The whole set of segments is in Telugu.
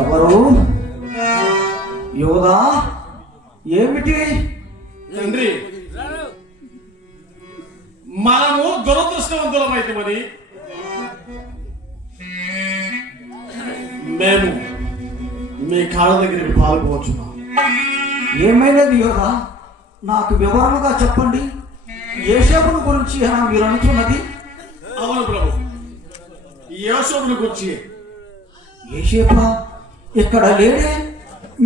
ఎవరు? యోధా, ఏమిటి? తండ్రి, మనము దురదృష్టవంతులమైతమని మేము మీ కాళ్ళ దగ్గరికి పాల్గొవచ్చున్నాం. ఏమైనది యోధా? నాకు వివరముగా చెప్పండి. యేషోబును గురించి మీరు అనుకున్నది? అవును ప్రభు, యేషోబును గురించి. యేషోబా ఇక్కడ లేడే?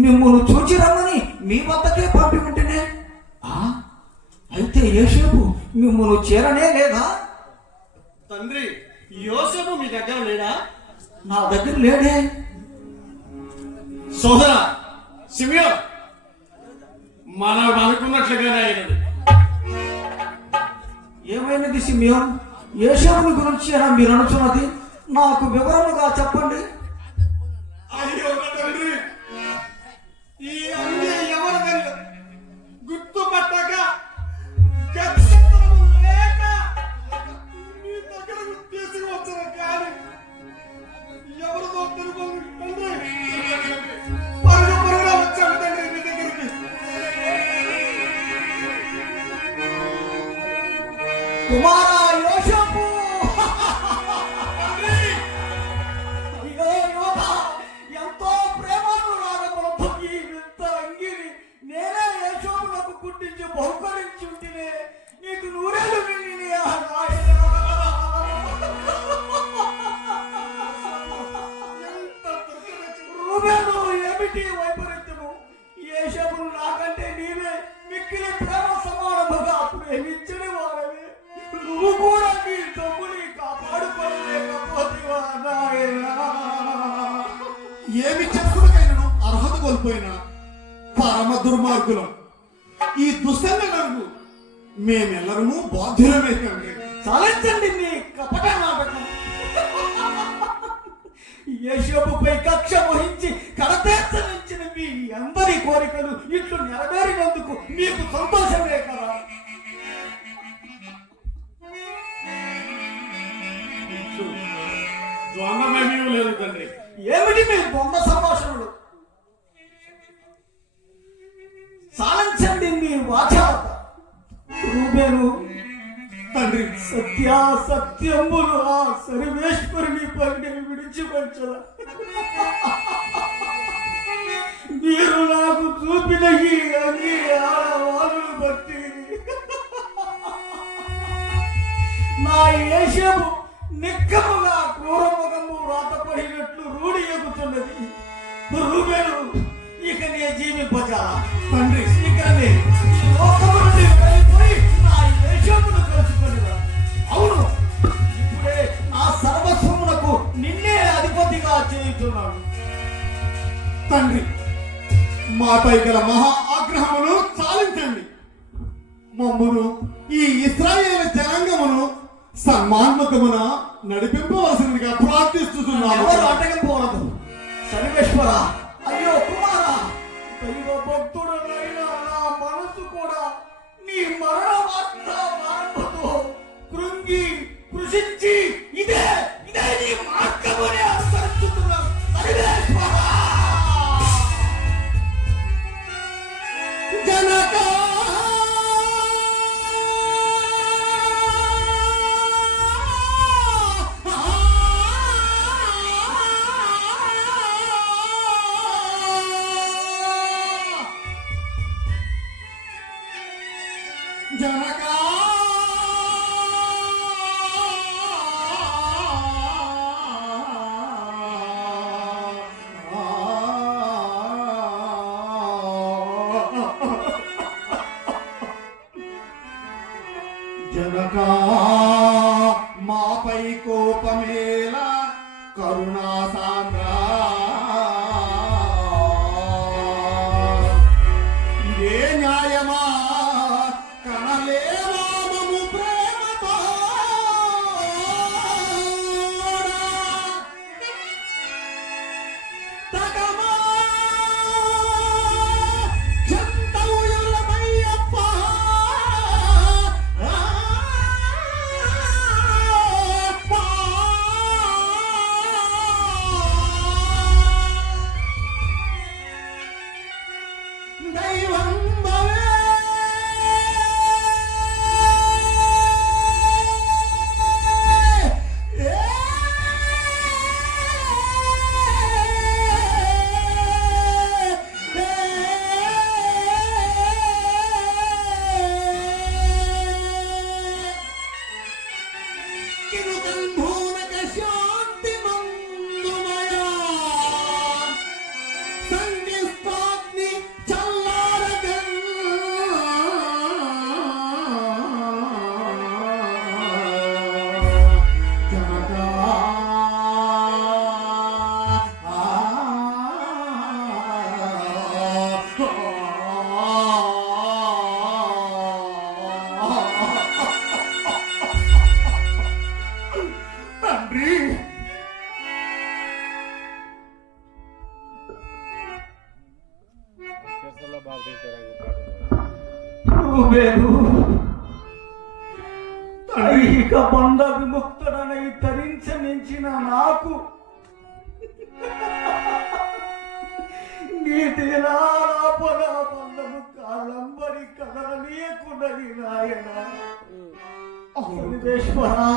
మిమ్మల్ని చూచి రమ్మని మీ వద్దకే పంపి ఉంటేనే. అయితే యేషోబు మిమ్మల్ని చేరనే లేదా? తండ్రి, యోసేపు మీ దగ్గర లేడా? నా దగ్గర లేడే. సోదర సిమియోన్, మనం అనుకున్నట్లుగానే అయినది. ఏమైనది సిమియోన్? యేషోబుని గురించి మీరు అనుకున్నది నాకు వివరముగా చెప్పండి. అయ్యో తండ్రి, ఈ అంగి ఎవరిదని గుర్తుపట్టక లేక మీ దగ్గరకు తీసుకువచ్చిన కానీ ఎవరితో తిరుగు తండ్రి, పరుగా వచ్చాను తండ్రి మీ దగ్గరికి. కుమారా యోసేపు, అయ్యో యోధా, ఎంతో ప్రేమానురాగములతో ఈ వింత అంగిని నేనే యేషోబునకు కుట్టించి బహుకరించి ఉంటేనే నీకు నూరేళ్ళు మిగిలిన రూబేను, ఏమిటి వైపరీత్యము? యేషోబును నాకంటే నీవే మిక్కిలి ప్రేమ సమానముగా ప్రేమించని వారవే. నువ్వు కూడా నీ తమ్ముని కాపాడుకోలేకపోతేవా నాయనా? ఏమి చెప్పులకైనను అర్హత కోల్పోయిన పరమ దుర్మార్గులం. ఈ దుస్సంగనకు మేమెల్లరము బాధ్యులమే. చాలించండి మీ కపట నాటకం. యేషోబుపై కక్ష వహించి కడతీర్చనించిన మీ అందరి కోరికలు ఇట్లు నెరవేరినందుకు మీకు సంతోషమే కదా? ద్వంద్వమేమీ లేదు తండ్రి. ఏమిటి మీ బొమ్మ సంభాషణలు? చాలించండి మీ వాచాలత. రూబేను తండ్రి, సత్యాసత్యములు ఆ సర్వేశ్వరుని పైన విడిచిపెట్టల. మీరు నాకు చూపిన ఈ అన్ని ఆడవాళ్ళను బట్టి నా యేషోబు నిక్కముగా క్రూరముఖము రాతపడినట్లు రూఢి ఎగుతున్నది. రూబేను, ఇక నీ జీవింపజాలా? తండ్రి, శీఘ్రమే ఈ లోకము నుండి వెళ్ళిపోయి నా యేషోబును కలుసుకొనిరా. అవును, ఇప్పుడే నా సర్వస్వమునకు నిన్నే అధిపతిగా చేయుచున్నాను. తండ్రి, మాపై గల మహా ఆగ్రహమును చాలించండి. మమ్మును ఈ ఇశ్రాయేలు జనాంగమును సన్మాన్ముఖమున నడిపింపవలసిందిగా ప్రార్థిస్తున్నాను. ఎవరు అడ్డకపోవద్దు. సర్వేశ్వర, అయ్యో కుమారా, దైవ భక్తుడనైన నా మనసు కూడా నీ మరణ వార్త మార్పుతో కృంగి కృషించి ఇదే ఇదే నీ మార్గమునే అనుసరిస్తున్నాను. సర్వేశ్వర, జనక జనక జనక మాపై కోపమేల కరుణా సాంద్ర ఇదే న్యాయమా? కనలేవా మము ప్రేమతో? తగమా చందౌయులమయ్యప్ప. రూబేను ఐహిక బంధ విముక్తుడనై తరించనించిన నాకు నీతిలాపన బంధము కాలంబరి కదలనీయకున్నది నాయన. సర్వేశ్వరా,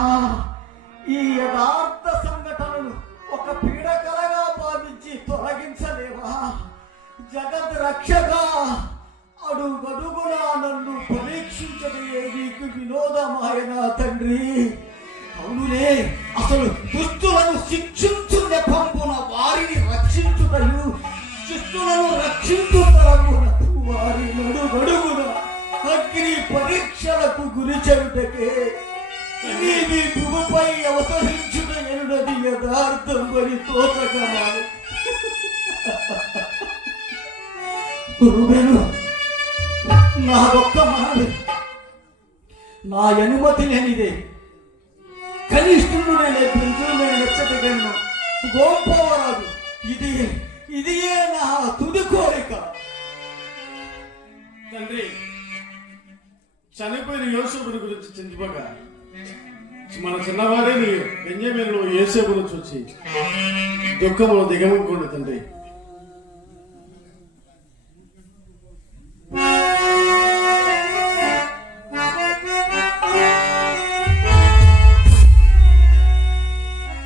ఈ యథార్థ సంఘటనలు ఒక పీడకలగా భావించి తొలగించలేవా? జగత్ రక్షక, అడుగడుగునా నన్ను పరీక్షించదే నీకు వినోదమాయన తండ్రి. అవునులే, అసలు దుష్టులను శిక్షించు నెపంపున వారిని రక్షించుటయు, శిష్టులను రక్షించుటరమున వారి నడుగడుగున అగ్ని పరీక్షలకు గురి చెడుటకే నీవి భూమిపై అవతరించుట ఎనుడది యథార్థం అని తోచగలరు. రూబేను, నాదొక్క మనవి, నా అనుమతి లేనిదే కనిష్ఠుడు నేనే పెంచుడు నేను నచ్చటగలను గోంపోవరాదు. ఇదియే నా తుది కోరిక. తండ్రి, చనిపోయిన యోసేపుని గురించి చింతిపోగా మన చిన్నవారే నీ బెంజమీనులో యోసేపు గురించి వచ్చి దుఃఖములో దిగముకోండి తండ్రి.